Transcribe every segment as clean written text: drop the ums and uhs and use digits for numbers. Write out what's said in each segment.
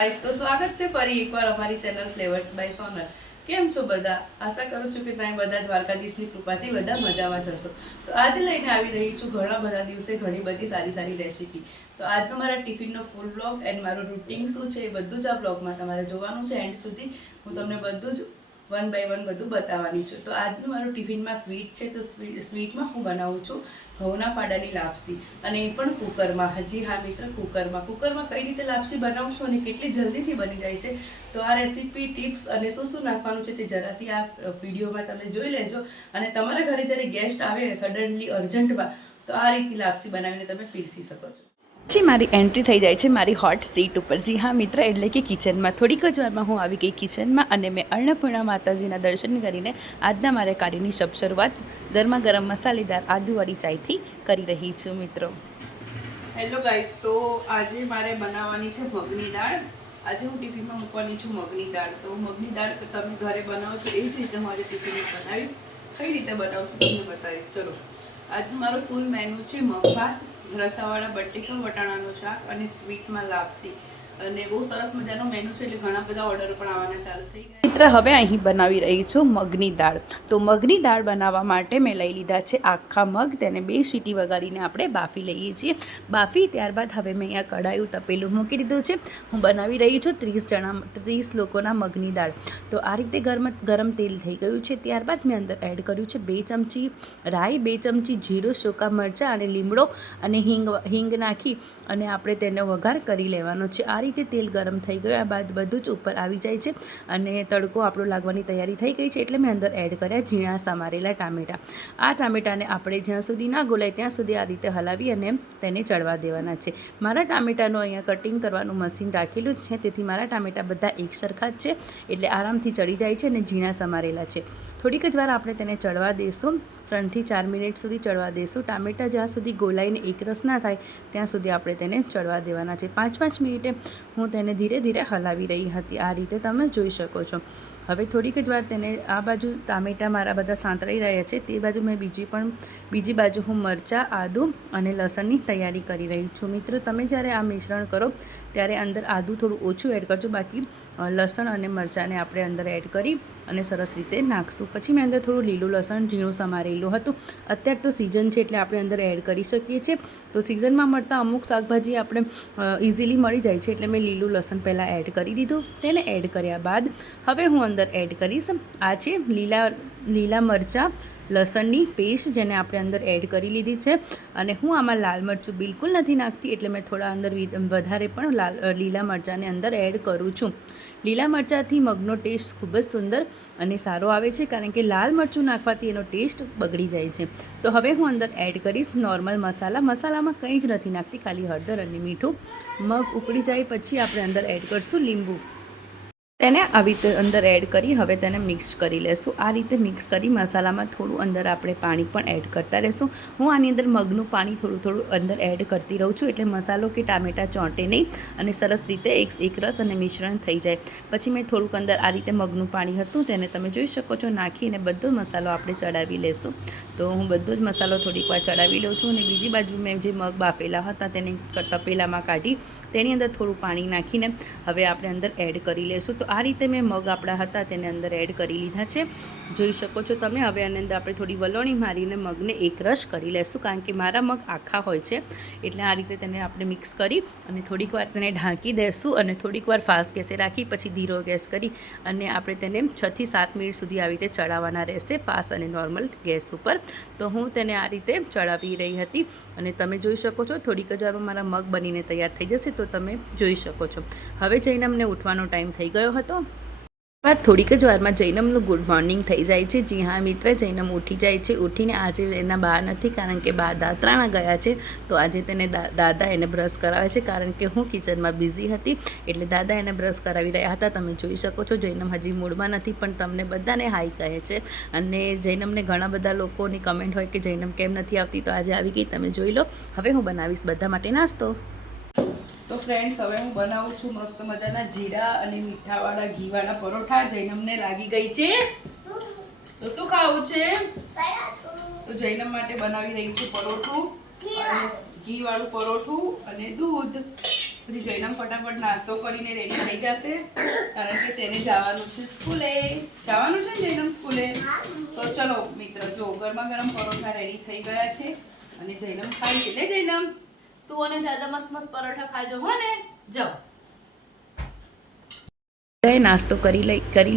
Guys तो स्वागत છે ફરી એકવાર અમારી ચેનલ ફ્લેવર્સ બાય સોનલ। કેમ છો બધા? આશા કરું છું કે તમે બધા દ્વારકાધીશની કૃપાથી બધા મજામાં જ હશો। તો આજે લઈને આવી રહી છું ઘણા બધા દિવસે ઘણી બધી સારી સારી રેસીપી। તો આજનો મારા ટિફિનનો ફૂલ વ્લોગ એન્ડ મારું રૂટીન શું છે એ બધું જ આ વ્લોગમાં તમારે જોવાનું છે। એન્ડ સુધી હું તમને બધું જ वन बाय वन બધું બતાવવાની છું। તો આજનું મારું ટિફિનમાં સ્વીટ છે। તો સ્વીટમાં હું બનાવું છું ઘઉંના ફાડાની લાપસી, અને એ પણ કુકરમાં। હજી હા મિત્ર, કુકરમાં કઈ રીતે લાપસી બનાવું છું અને કેટલી જલ્દીથી બની જાય છે, તો આ રેસીપી ટિપ્સ અને શું શું નાખવાનું છે તે જરાથી આ વિડીયોમાં તમે જોઈ લેજો। અને તમારા ઘરે જ્યારે ગેસ્ટ આવે સડનલી અર્જન્ટમાં, તો આ રીતની લાપસી બનાવીને તમે પીરસી શકો છો। जी मारी एंट्री थी जाए मारी हॉट सीट पर। जी हाँ मित्र, एटले कि किचन में थोड़ीक ज वार में हूँ आई गई किचन में, और मैं अन्नपूर्णा माताजी दर्शन करीने आजना मारे कार्यनी शुरुआत गरमा गरम मसालेदार आदुवाड़ी चाय थी करी रही छूँ मित्रों। हेलो गाइस, तो आज मारे बनावानी छे मगनी दाळ। आज हूँ टिफिन में मूकवानी छूँ मगनी दाळ। तो मगनी दाळ तो तमे घरे बनावो छो ए ज रीते मारे टिफिन में बनावीश। कई रीते बनावो छो तमने बतावीश। चलो, आज मारो फूल मेनू छे मग भात, रसावाड़ा बटेका वटाणाનું શાક અને સ્વીટમાં લાપસી, અને બહુ સરસ મજાનો મેનુ છે, એટલે ઘણા બધા ઓર્ડર પણ આવવાના ચાલુ થઈ ગયા। મિત્ર, હવે અહીં બનાવી રહી છું મગની દાળ। તો મગની દાળ બનાવવા માટે મેં લઈ લીધા છે આખા મગ। તેને 2 સીટી વગાડીને આપણે બાફી લઈએ છીએ। બાફી ત્યારબાદ હવે મેં અહીંયા કડાયું તપેલું મૂકી દીધું છે। હું બનાવી રહી છું 30 લોકોના મગની દાળ। તો આ રીતે ગરમ તેલ થઈ ગયું છે। ત્યારબાદ મેં અંદર એડ કર્યું છે 2 ચમચી રાઈ, 2 ચમચી જીરું, સૂકા મરચાં અને લીમડો અને હિંગ નાખી અને આપણે તેનો વઘાર કરી લેવાનો છે। આ રીતે તેલ ગરમ થઈ ગયા બાદ બધું જ ઉપર આવી જાય છે અને તડકો આપણો લાગવાની તૈયારી થઈ ગઈ છે, એટલે મેં અંદર એડ કર્યા ઝીણા સમારેલા ટામેટાં। આ ટામેટાને આપણે જ્યાં સુધી ના ગોલાય ત્યાં સુધી આ રીતે હલાવી અને તેને ચડવા દેવાના છે। મારા ટામેટાનું અહીંયા કટિંગ કરવાનું મશીન રાખેલું છે, તેથી મારા ટામેટાં બધા એક સરખા જ છે, એટલે આરામથી ચડી જાય છે અને ઝીણા સમારેલા છે। થોડીક જ વાર આપણે તેને ચડવા દઈશું, 3 થી 4 મિનિટ સુધી ચડવા દઈશું। ટામેટાં જ્યાં સુધી ગોલાઈને એકરસ ના થાય ત્યાં સુધી આપણે તેને ચડવા દેવાના છે। 5-5 મિનિટે હું તેને ધીરે ધીરે હલાવી રહી હતી, આ રીતે તમે જોઈ શકો છો। હવે થોડીક જ વાર તેને આ બાજુ ટામેટાં મારા બધા સાંતળાઈ રહ્યા છે, તે બાજુ મેં બીજી બાજુ હું મરચાં, આદું અને લસણની તૈયારી કરી રહી છું। મિત્રો, તમે જ્યારે આ મિશ્રણ કરો ત્યારે અંદર આદું થોડું ઓછું એડ કરજો, બાકી લસણ અને મરચાંને આપણે અંદર એડ કરી અને સરસ રીતે નાખશું। પછી મેં અંદર થોડું લીલું લસણ ઝીણું સમારેલું હતું। અત્યારે તો સિઝન છે એટલે આપણે અંદર એડ કરી શકીએ છીએ। તો સિઝનમાં મળતા અમુક શાકભાજી આપણે ઇઝીલી મળી જાય છે, એટલે મેં લીલું લસણ પહેલાં એડ કરી દીધું। તેને એડ કર્યા બાદ હવે હું અંદર એડ કરીશ આ છે લીલા મરચાં, લસણની પેસ્ટ, જેને આપણે અંદર એડ કરી લીધી છે। અને હું આમાં લાલ મરચું બિલકુલ નથી નાખતી, એટલે મેં થોડા અંદર વધારે પણ લીલા મરચાંને અંદર એડ કરું છું। લીલા મરચાંથી મગનો ટેસ્ટ ખૂબ જ સુંદર અને સારો આવે છે, કારણ કે લાલ મરચું નાખવાથી એનો ટેસ્ટ બગડી જાય છે। તો હવે હું અંદર એડ કરીશ નોર્મલ મસાલામાં કંઈ જ નથી નાખતી, ખાલી હળદર અને મીઠું। મગ ઉકળી જાય પછી આપણે અંદર એડ કરશું લીંબુ, તેને આવી રીતે અંદર એડ કરી હવે તેને મિક્સ કરી લેશું। આ રીતે મિક્સ કરી મસાલામાં થોડું અંદર આપણે પાણી પણ એડ કરતા રહેશું। હું આની અંદર મગનું પાણી થોડું અંદર એડ કરતી રહું છું, એટલે મસાલો કે ટામેટાં ચોંટે નહીં અને સરસ રીતે એક રસ અને મિશ્રણ થઈ જાય। પછી મેં થોડુંક અંદર આ રીતે મગનું પાણી હતું તેને તમે જોઈ શકો છો નાખીને બધો મસાલો આપણે ચડાવી લેશું। તો હું બધો જ મસાલો થોડીક વાર ચડાવી લઉં છું, અને બીજી બાજુ મેં જે મગ બાફેલા હતા તેને તપેલામાં કાઢી તેની અંદર થોડું પાણી નાખીને હવે આપણે અંદર એડ કરી લેશું। તો આ રીતે મેં મગ આપણા હતા તેને અંદર એડ કરી લીધા છે, જોઈ શકો છો તમે। હવે આની અંદર આપણે થોડી વલોણી મારીને મગને એક રસ કરી લેશું, કારણ કે મારા મગ આખા હોય છે, એટલે આ રીતે તેને આપણે મિક્સ કરી અને થોડીક વાર તેને ઢાંકી દેશું, અને થોડીક વાર ફાસ્ટ ગેસે રાખી પછી ધીરો ગેસ કરી અને આપણે તેને 6 થી 7 મિનિટ સુધી આવી રીતે ચડાવવાના રહેશે, ફાસ્ટ અને નોર્મલ ગેસ ઉપર। તો હું તેને આ રીતે ચડાવી રહી હતી, અને તમે જોઈ શકો છો થોડીક જ વારમાં મારા મગ બનીને તૈયાર થઈ જશે, તો તમે જોઈ શકો છો। હવે જઈને અમને ઉઠવાનો ટાઈમ થઈ ગયો હતો। બાદ થોડીક જ વારમાં જૈનમનું ગુડ મોર્નિંગ થઈ જાય છે। જી હા મિત્ર, જૈનમ ઉઠી જાય છે। ઉઠીને આજે એના બા નથી, કારણ કે બા દાતરાણા ગયા છે, તો આજે તેને દાદા એને બ્રશ કરાવે છે, કારણ કે હું કિચનમાં બિઝી હતી, એટલે દાદા એને બ્રશ કરાવી રહ્યા હતા। તમે જોઈ શકો છો જૈનમ હજી મૂડમાં નથી, પણ તમને બધાને હાઈ કહે છે। અને જૈનમને ઘણા બધા લોકોની કમેન્ટ હોય કે જૈનમ કેમ નથી આવતી, તો આજે આવી ગઈ, તમે જોઈ લો। હવે હું બનાવીશ બધા માટે નાસ્તો। તો ફ્રેન્ડ્સ, હવે હું બનાવું છું મસ્ત મજાના જીરા અને મીઠાવાળા ઘીવાળા પરોઠા। જૈનમને લાગી ગઈ છે, તો શું ખાવું છે? તો જૈનમ માટે બનાવી રહી છું પરોઠું, અને ઘીવાળું પરોઠું અને દૂધ। પછી જૈનમ ફટાફટ નાસ્તો કરીને રેડી થઈ જશે કારણ કે તેને જવાનું છે સ્કૂલે. જવાનું છે ને જૈનમ સ્કૂલે? તો ચલો મિત્ર, જો ગરમા ગરમ પરોઠા રેડી થઈ ગયા છે અને જૈનમ ખાઈ છે. લે જૈનમ, તું અને દાદા મસ્ત મસ્ત પરોઠા ખાજો હો ને. જાઓ. નાસ્તો કરી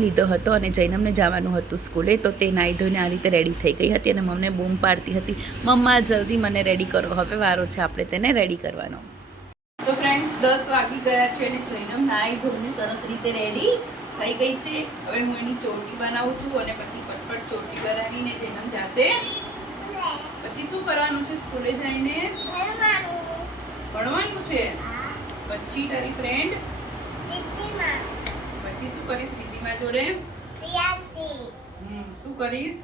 લીધો હતો અને જૈનમને જવાનું હતું સ્કૂલે, તો તે નાહી ધોઈને આ રીતે રેડી થઈ ગઈ હતી અને મમ્મીને બૂમ પાડતી હતી, મમ્મા જલ્દી મને રેડી કરો. હવે વારો છે આપણે તેને રેડી કરવાનો. તો ફ્રેન્ડ્સ 10 વાગી ગયા છે અને જૈનમ નાહી ધોઈને સરસ રીતે રેડી થઈ ગઈ છે. હવે હું એની ચોટી બનાવું છું અને પછી ફટફટ ચોટી બનાવીને જૈનમ જશે. પછી શું કરવાનું છે? સ્કૂલે જઈને ભણવાનું છે. પછી તારી ફ્રેન્ડ પછી શું કરીશ? રીતિમા જોડે શું કરીશ?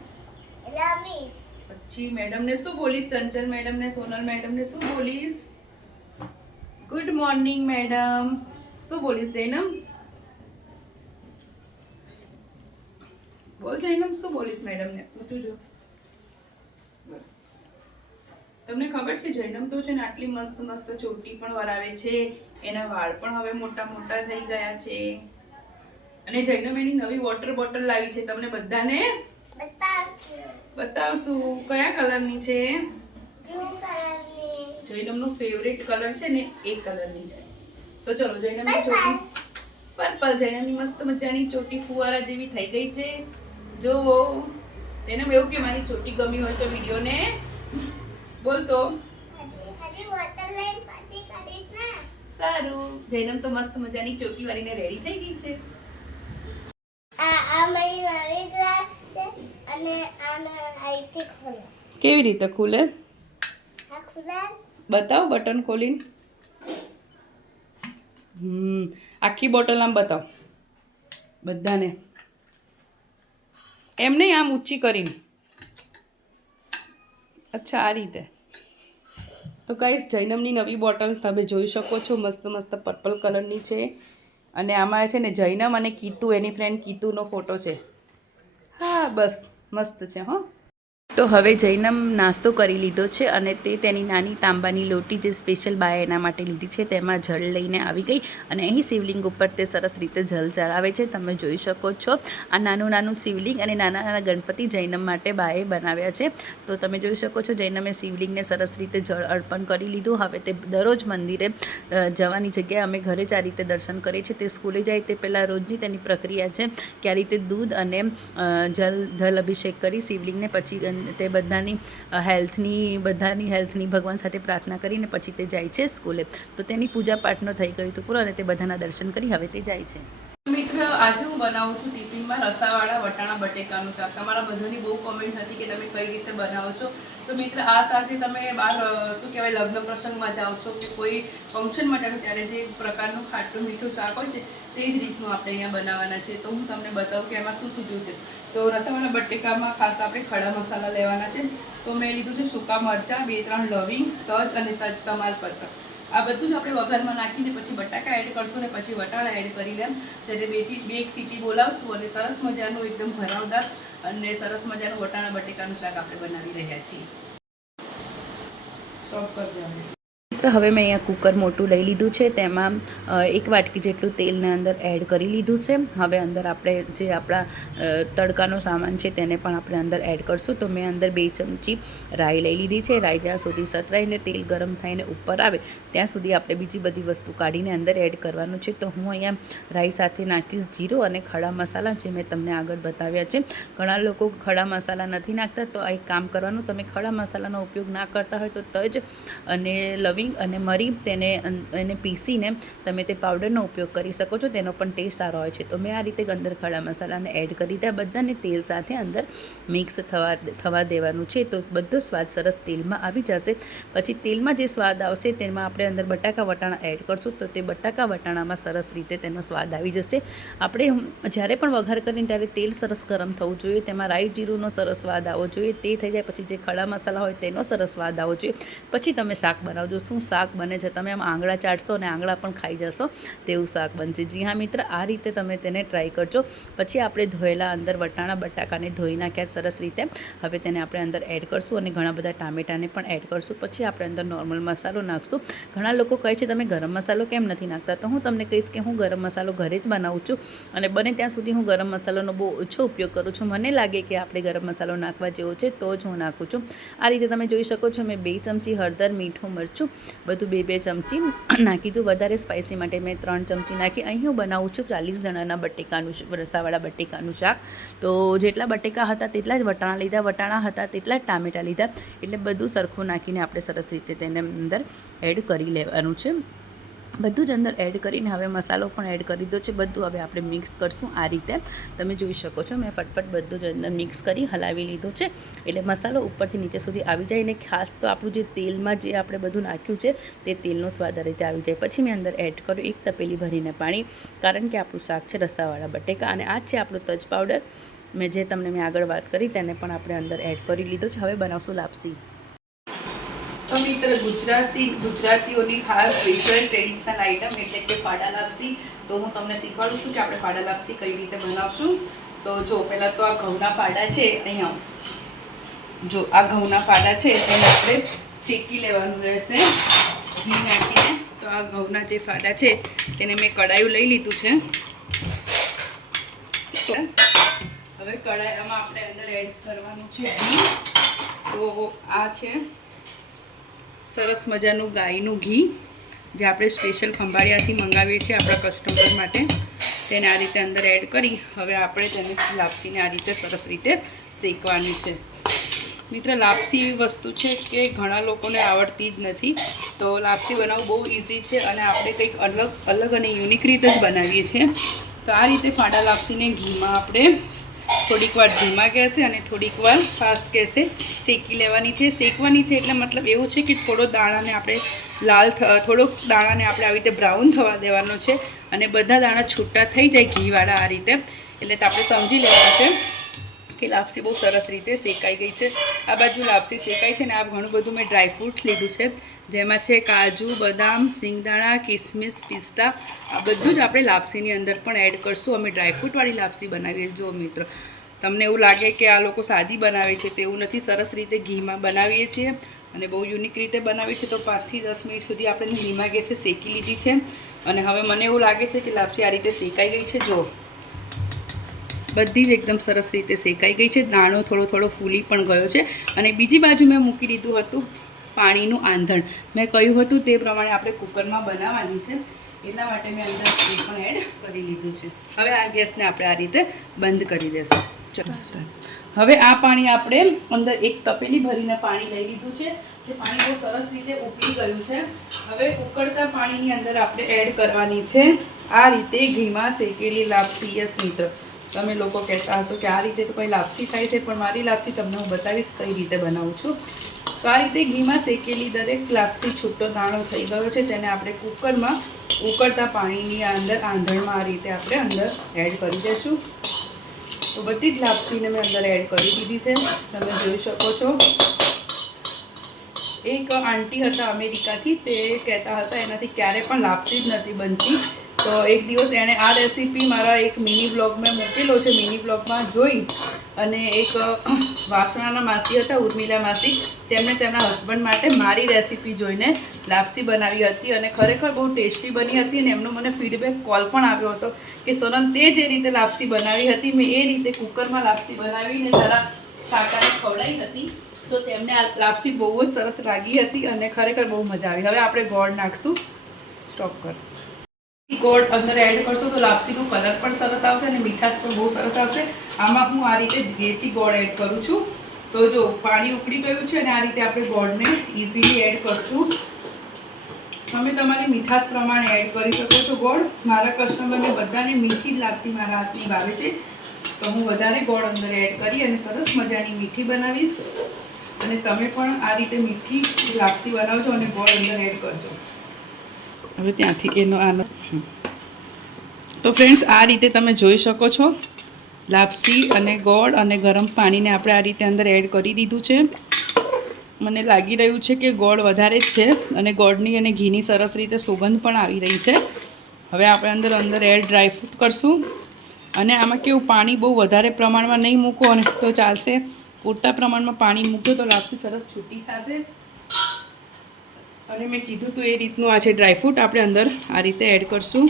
પછી મેડમને શું બોલીશ? ચંચલ મેડમને, સોનલ મેડમને શું બોલીશ? ગુડ મોર્નિંગ મેડમ શું બોલીશ? જૈનમ બોલ. જૈનમ શું બોલીશ મેડમને? પૂછું જો. બસ તમને ખબર છે જૈનમ તો છે ને આટલી મસ્ત મસ્ત ચોટી પણ વરાવે છે, એના વાળ પણ હવે મોટા મોટા થઈ ગયા છે. અને જૈનમ એની નવી વોટર બોટલ લાવી છે, તમને બધાને બતાવશું. કયા કલરની છે? જૈનમનો ફેવરેટ કલર છે ને એ કલરની છે. તો ચલો જૈનમની ચોટી પર્પલ. જૈનમની મસ્ત મજાની ચોટી ફુવારા જેવી થઈ ગઈ છે. જોવો. જૈનમ એવું કે મારી ચોટી ગમી હોય તો વિડીયોને બોલતો. સારું. જૈનમ તો મસ્ત મજાની ચોટી વાળીને રેડી થઈ ગઈ છે. કેવી રીતે ખુલે? બતાવ બટન ખોલીને. આખી બોટલ આમ બતાવ બધાને. એમ નહીં, આમ ઊંચી કરીને. અચ્છા, આ રીતે. તો ગાઈસ જૈનમની નવી બોટલ તમે જોઈ શકો છો, મસ્ત મસ્ત પર્પલ કલરની છે. અને આમાં છે ને જૈનમ અને કીતુ, એની ફ્રેન્ડ કીતુનો ફોટો છે. હા બસ મસ્ત છે. હો. તો હવે જૈનમ નાસ્તો કરી લીધો છે અને તે તેની નાની તાંબાની લોટી જે સ્પેશિયલ બાય એના માટે લીધી છે તેમાં જળ લઈને આવી ગઈ અને અહીં શિવલિંગ ઉપર તે સરસ રીતે જળ ચડાવે છે. તમે જોઈ શકો છો આ નાનું નાનું શિવલિંગ અને નાના નાના ગણપતિ જૈનમ માટે બાએ બનાવ્યા છે. તો તમે જોઈ શકો છો જૈનમે શિવલિંગને સરસ રીતે જળ અર્પણ કરી લીધું. હવે તે દરરોજ મંદિરે જવાની જગ્યાએ અમે ઘરે જ આ રીતે દર્શન કરીએ છીએ. તે સ્કૂલે જાય તે પહેલાં રોજની તેની પ્રક્રિયા છે કે આ રીતે દૂધ અને જલ અભિષેક કરી શિવલિંગને પછી તે બધાની હેલ્થની ભગવાન સાથે પ્રાર્થના કરીને પછી તે જાય છે સ્કૂલે. તો તેની પૂજા પાઠનો થઈ ગયું હતું પૂરો અને તે બધાના દર્શન કરી હવે તે જાય છે. મિત્ર, આજે હું બનાવું છું ટિફિનમાં રસાવાળા વટાણા બટેકાનું શાક. તમારા બધાની બહુ કોમેન્ટ હતી કે તમે કઈ રીતે બનાવો છો. તો મિત્ર, આ સાથે તમે બહાર શું કહેવાય લગ્ન પ્રસંગમાં જાઓ છો કે કોઈ ફંક્શનમાં જાઓ ત્યારે જે પ્રકારનું ખાટું મીઠું શાક હોય છે તે જ રીતનું આપણે અહીંયા બનાવવાના છે. તો હું તમને બતાવું કે એમાં શું શું જોઈશે. તો રસાવાળા બટેકામાં ખાસ આપણે ખડા મસાલા લેવાના છે. તો મેં લીધું છે સૂકા મરચાં, 2-3 લવિંગ, તજ અને તમાલપત્ર. આ બધું જ આપણે વઘારમાં નાખીને પછી બટાકા એડ કરશું અને પછી વટાણા એડ કરી લેમ. ત્યારે બે એક સીટી બોલાવશું અને સરસ મજાનું એકદમ ભરાવદાર અને સરસ મજાનું વટાણા બટેકાનું શાક આપણે બનાવી રહ્યા છીએ. સ્ટોપ કરી દેવાનું. હવે મેં અહીંયા કુકર મોટું લઈ લીધું છે, તેમાં 1 વાટકી જેટલું તેલને અંદર એડ કરી લીધું છે. હવે અંદર આપણે જે આપણા તડકાનો સામાન છે તેને પણ આપણે અંદર એડ કરશું. તો મેં અંદર 2 ચમચી રાઈ લઈ લીધી છે. રાઈ જ્યાં સુધી સતરાઈને તેલ ગરમ થઈને ઉપર આવે ત્યાં સુધી આપણે બીજી બધી વસ્તુ કાઢીને અંદર એડ કરવાનું છે. તો હું અહીંયા રાઈ સાથે નાખીશ જીરું અને ખડા મસાલા જે મેં તમને આગળ બતાવ્યા છે. ઘણા લોકો ખડા મસાલા નથી નાખતા, તો આ એક કામ કરવાનું, તમે ખડા મસાલાનો ઉપયોગ ના કરતા હોય તો તજ અને લવિંગ અને મરી એને પીસીને તમે તે પાવડરનો ઉપયોગ કરી શકો છો. તેનો પણ ટેસ્ટ સારો હોય છે. તો મેં આ રીતે અંદર ખડા મસાલાને એડ કરી દીધા. બધાને તેલ સાથે અંદર મિક્સ થવા દેવાનું છે. તો બધો સ્વાદ સરસ તેલમાં આવી જશે. પછી તેલમાં જે સ્વાદ આવશે તેમાં આપણે અંદર બટાકા વટાણા એડ કરશું. તો તે બટાકા વટાણામાં સરસ રીતે તેનો સ્વાદ આવી જશે. આપણે જ્યારે પણ વઘાર કરીને ત્યારે તેલ સરસ ગરમ થવું જોઈએ, તેમાં રાઈ જીરુંનો સરસ સ્વાદ આવવો જોઈએ. તે થઈ જાય પછી જે ખડા મસાલા હોય તેનો સરસ સ્વાદ આવવો જોઈએ. પછી તમે શાક બનાવજો. શું શું શાક બને છે, તમે આમ આંગળા ચાટશો અને આંગળા પણ ખાઈ જશો તેવું શાક બનશે. જી હા મિત્ર, આ રીતે તમે તેને ટ્રાય કરજો. પછી આપણે ધોયેલા અંદર વટાણા બટાકાને ધોઈ નાખ્યા સરસ રીતે. હવે તેને આપણે અંદર એડ કરશું અને ઘણા બધા ટામેટાને પણ એડ કરશું. પછી આપણે અંદર નોર્મલ મસાલો નાખશું. ઘણા લોકો કહે છે તમે ગરમ મસાલો કેમ નથી નાખતા, તો હું તમને કહીશ કે હું ગરમ મસાલો ઘરે જ બનાવું છું અને બને ત્યાં સુધી હું ગરમ મસાલાનો બહુ ઓછો ઉપયોગ કરું છું. મને લાગે કે આપણે ગરમ મસાલો નાખવા જેવો છે તો જ હું નાખું છું. આ રીતે તમે જોઈ શકો છો મેં 2 ચમચી હળદર, મીઠું, મરચું બધું 2 ચમચી નાખી હતું. વધારે સ્પાઇસી માટે મેં 3 ચમચી નાખી. અહીં હું બનાવું છું 40 જણાના બટેકાનું રસાવાળા બટેકાનું શાક. તો જેટલા બટેકા હતા તેટલા જ વટાણા લીધા, વટાણા હતા તેટલા જ ટામેટાં લીધા. એટલે બધું સરખું નાખીને આપણે સરસ રીતે તેને અંદર એડ કરી લેવાનું છે. બધું જ અંદર એડ કરીને હવે મસાલો પણ એડ કરી દો છે. બધું હવે આપણે મિક્સ કરશું. આ રીતે તમે જોઈ શકો છો મેં ફટફટ બધું જ અંદર મિક્સ કરી હલાવી લીધું છે. એટલે મસાલો ઉપરથી નીચે સુધી આવી જાય. અને ખાસ તો આપણું જે તેલમાં જે આપણે બધું નાખ્યું છે તે તેલનો સ્વાદ આ રીતે આવી જાય. પછી મેં અંદર એડ કર્યું 1 તપેલી ભરીને પાણી, કારણ કે આપણું શાક છે રસાવાળા બટેકા. અને આ છે આપણું તજ પાવડર, મેં આગળ વાત કરી તેને પણ આપણે અંદર એડ કરી લીધો છે. હવે બનાવશું લાપસી. તો મિત્ર, ગુજરાતીઓની ખાસ સ્પેશિયલ ટ્રેડિશનલ આઇટમ એટલે કે ફાડા લાપસી. તો હું તમને શીખવાડું છું કે આપણે ફાડા લાપસી કઈ રીતે બનાવશું. તો જો પહેલાં તો આ ઘઉંના ફાડા છે, અહીંયા જો આ ઘઉંના ફાડા છે તેને આપણે શેકી લેવાનું રહેશે ઘી નાખીને. તો આ ઘઉંના જે ફાડા છે તેને મેં કડાયું લઈ લીધું છે. હવે કડાઈમાં આપણે અંદર એડ કરવાનું છે ઘી. તો આ છે સરસ મજાનું ગાયનું ઘી જે આપણે સ્પેશિયલ ખંભાળિયાથી મંગાવીએ છીએ આપણા કસ્ટમર માટે. તેને આ રીતે અંદર એડ કરી હવે આપણે તેને લાપસીને આ રીતે સરસ રીતે શેકવાની છે. મિત્ર, લાપસી એવી વસ્તુ છે કે ઘણા લોકોને આવડતી જ નથી. તો લાપસી બનાવવું બહુ ઇઝી છે અને આપણે કંઈક અલગ અને યુનિક રીતે જ બનાવીએ છીએ. તો આ રીતે ફાડા લાપસીને ઘીમાં આપણે થોડીક વાર ધીમા ગેસે અને થોડીક વાર ફાસ્ટ ગેસે શેકી લેવાની છે. શેકવાની છે એટલે મતલબ એવું છે કે થોડો દાણાને આપણે થોડોક દાણાને આપણે આવી રીતે બ્રાઉન થવા દેવાનો છે અને બધા દાણા છૂટા થઈ જાય ઘીવાળા આ રીતે. એટલે આપણે સમજી લેવાનું છે કે લાપસી બહુ સરસ રીતે શેકાઈ ગઈ છે. આ બાજુ લાપસી શેકાઈ છે ને આ ઘણું બધું મેં ડ્રાયફ્રૂટ્સ લીધું છે, જેમાં છે કાજુ, બદામ, સિંગદાણા, કિસમિસ, પિસ્તા. આ બધું જ આપણે લાપસીની અંદર પણ એડ કરશું. અમે ડ્રાયફ્રૂટવાળી લાપસી બનાવીએ. જો મિત્ર, તમને એવું લાગે કે આ લોકો સાદી બનાવે છે તેવું નથી. સરસ રીતે ઘીમાં બનાવીએ છીએ અને બહુ યુનિક રીતે બનાવીએ છીએ. તો 5 થી 10 મિનિટ સુધી આપણે ધીમા ગેસે શેકી લીધી છે અને હવે મને એવું લાગે છે કે લાપસી આ રીતે શેકાઈ ગઈ છે. જો બધી જ એકદમ સરસ રીતે શેકાઈ ગઈ છે. દાણો થોડો ફૂલી પણ ગયો છે. અને બીજી બાજુ મેં મૂકી દીધું હતું પાણીનું આંધણ. મેં કહ્યું હતું તે પ્રમાણે આપણે કુકરમાં બનાવવાની છે, એટલા માટે મેં અંદર એ પણ એડ કરી લીધું છે. હવે આ ગેસને આપણે આ રીતે બંધ કરી દઈશું. ચલો, હવે આ પાણી આપણે અંદર 1 તપેલી ભરીને પાણી લઈ લીધું છે. તે પાણી બહુ સરસ રીતે ઉકળી ગયું છે. હવે ઉકળતા પાણીની અંદર આપણે એડ કરવાની છે આ રીતે ઘીમાં શેકેલી લાપસી. યસ મિત્ર, તમે લોકો કહેતા હશો કે આ રીતે તો કોઈ લાપસી થાય છે, પણ મારી લાપસી તમને હું બતાવીશ કઈ રીતે બનાવું છું. તો આ રીતે ઘીમાં શેકેલી દરેક લાપસી છૂટો દાણો થઈ ગયો છે. તેને આપણે કુકરમાં ઉકળતા પાણીની અંદર આંધણમાં આ રીતે આપણે અંદર એડ કરી દઈશું. તો બધી જ લાપસીને મેં અંદર એડ કરી દીધી છે. તમે જોઈ શકો છો. એક આંટી હતા અમેરિકાથી, તે કહેતા હતા એનાથી ક્યારે પણ લાપસી જ નથી બનતી. તો એક દિવસ એણે આ રેસીપી મારા એક મિની બ્લોગમાં મૂકેલો છે. મિની બ્લોગમાં જોઈ અને એક વાસણાના માસી હતા, ઉર્મિલા માસી, તેમણે તેમના હસબન્ડ માટે મારી રેસીપી જોઈને લાપસી બનાવી હતી અને ખરેખર બહુ ટેસ્ટી બની હતી. અને એમનો મને ફીડબેક કોલ પણ આવ્યો હતો કે સોનલ, તે જે રીતે લાપસી બનાવી હતી મેં એ રીતે કુકરમાં લાપસી બનાવીને તારા કાકાને ખવડાવી હતી. તો તેમને આ લાપસી બહુ જ સરસ લાગી હતી અને ખરેખર બહુ મજા આવી. હવે આપણે ગોળ નાખશું. સ્ટોપ કર. ગોળ અંદર એડ કરશો તો લાપસીનો કલર પણ સરસ આવશે અને મીઠાશ પણ બહુ સરસ આવશે. આમાં હું આ રીતે દેશી ગોળ એડ કરું છું. તો જો પાણી ઉકળી ગયું છે અને આ રીતે આપણે ગોળને ઇઝીલી એડ કરશું. તમે તમારી મીઠાશ પ્રમાણે એડ કરી શકો છો ગોળ. મારા કસ્ટમરને બધાને મીઠી જ લાપસી મારા હાથની ભાવે છે, તો હું વધારે ગોળ અંદર એડ કરી અને સરસ મજાની મીઠી બનાવીશ. અને તમે પણ આ રીતે મીઠી લાપસી બનાવજો અને ગોળ અંદર એડ કરજો. હવે ત્યાંથી આનો તો ફ્રેન્ડ્સ, આ રીતે તમે જોઈ શકો છો લાપસી અને ગોળ અને ગરમ પાણીને આપણે આ રીતે અંદર એડ કરી દીધું છે. મને લાગી રહ્યું છે કે ગોળ વધારે જ છે અને ગોળની અને ઘીની સરસ રીતે સુગંધ પણ આવી રહી છે. હવે આપણે અંદર એડ ડ્રાયફ્રૂટ કરશું અને આમાં કેવું પાણી બહુ વધારે પ્રમાણમાં નહીં મૂકો અને તો ચાલશે. પૂરતા પ્રમાણમાં પાણી મૂકો તો લાપસી સરસ છૂટી થશે. અને મેં કીધું તો એ રીતનું આ છે ડ્રાયફ્રૂટ આપણે અંદર આ રીતે એડ કરશું.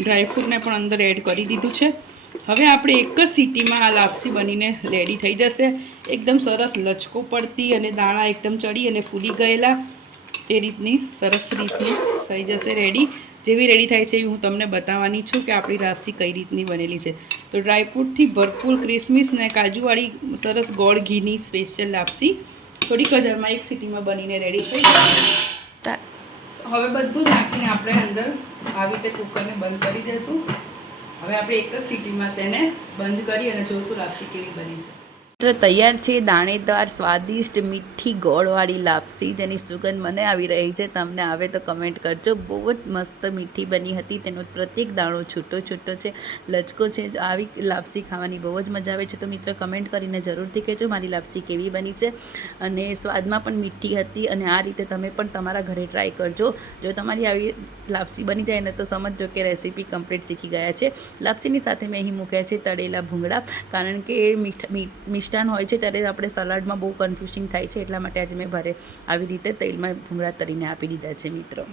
ડ્રાયફ્રૂટને પણ અંદર એડ કરી દીધું છે. હવે આપણે એક જ સીટીમાં આ લાપસી બનીને રેડી થઈ જશે. એકદમ સરસ લચકો પડતી અને દાણા એકદમ ચડી અને ફૂલી ગયેલા એ રીતની સરસ રીતની થઈ જશે રેડી. જેવી રેડી થાય છે એવી હું તમને બતાવવાની છું કે આપણી લાપસી કઈ રીતની બનેલી છે. તો ડ્રાયફ્રૂટથી ભરપૂર ક્રિસમિસ ને કાજુવાળી સરસ ગોળ ઘીની સ્પેશિયલ લાપસી થોડીક જ વારમાં એક સીટીમાં બનીને રેડી થઈ જશે. હવે બધું નાખીને આપણે અંદર આવી રીતે કુકરને બંધ કરી દઈશું. હવે આપણે એક જ સીટીમાં તેને બંધ કરી અને જોઈશું લાપસી કેવી બની છે. તૈયાર છે દાણેદાર સ્વાદિષ્ટ મીઠી ગોળવાળી લાપસી, જેની સુગંધ મને આવી રહી છે. તમને આવે તો કમેન્ટ કરજો. બહુ જ મસ્ત મીઠી બની હતી. તેનો પ્રત્યેક દાણો છૂટો છૂટો છે, લચકો છે. જો આવી લાપસી ખાવાની બહુ જ મજા આવે છે. તો મિત્રો કમેન્ટ કરીને જરૂરથી કહેજો મારી લાપસી કેવી બની છે. અને સ્વાદમાં પણ મીઠી હતી. અને આ રીતે તમે પણ તમારા ઘરે ટ્રાય કરજો. જો તમારી આવી લાપસી બની જાય ને તો સમજજો કે રેસીપી કમ્પ્લીટ શીખી ગયા છે. લાપસીની સાથે મેં અહીં મૂક્યા છે તળેલા ભૂંગળા, કારણ કે મિષ્ટાન હોય છે ત્યારે આપણે સલાડમાં બહુ કન્ફ્યુઝિંગ થાય છે. એટલા માટે આજે મેં આવી રીતે તેલમાં ભૂંગળા તળીને આપી દીધા છે મિત્રો.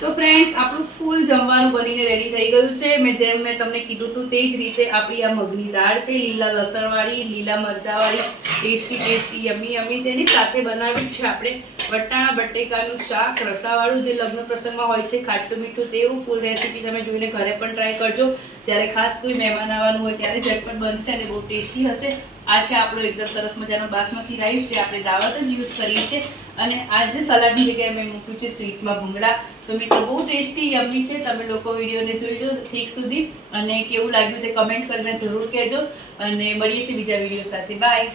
તો ફ્રેન્ડ્સ, આપણું ફૂલ જમવાનું બનીને રેડી થઈ ગયું છે. જેમ મેં તમને કીધું હતું તે જ રીતે આપણી આ મગની દાળ છે, લીલા લસણવાળી, લીલા મરચાંવાળી, ટેસ્ટી યમી. તેની સાથે બનાવ્યું છે આપણે વટાણા બટેકાનું શાક, રસાવાળું, જે લગ્ન પ્રસંગમાં હોય છે, ખાટું મીઠું. તેવું ફૂલ રેસીપી તમે જોઈને ઘરે પણ ટ્રાય કરજો. જ્યારે ખાસ કોઈ મહેમાન આવવાનું હોય ત્યારે ઝટપટ બનશે અને બહુ ટેસ્ટી હશે. આ છે આપણો એકદમ સરસ મજાનો બાસમતી રાઈસ, જે આપણે દાવત જ યુઝ કરીએ છીએ. અને આ જે સલાડની જગ્યાએ મેં મૂક્યું છે સ્વીટમાં ભૂંગળા. તો મિત્રો બહુ ટેસ્ટી યમ્મી છે. તમે લોકો વિડીયોને જોઈજો છેક સુધી અને કેવું લાગ્યું તે કમેન્ટ કરીને જરૂર કહેજો. અને મળીએ છીએ બીજા વિડીયો સાથે. બાય.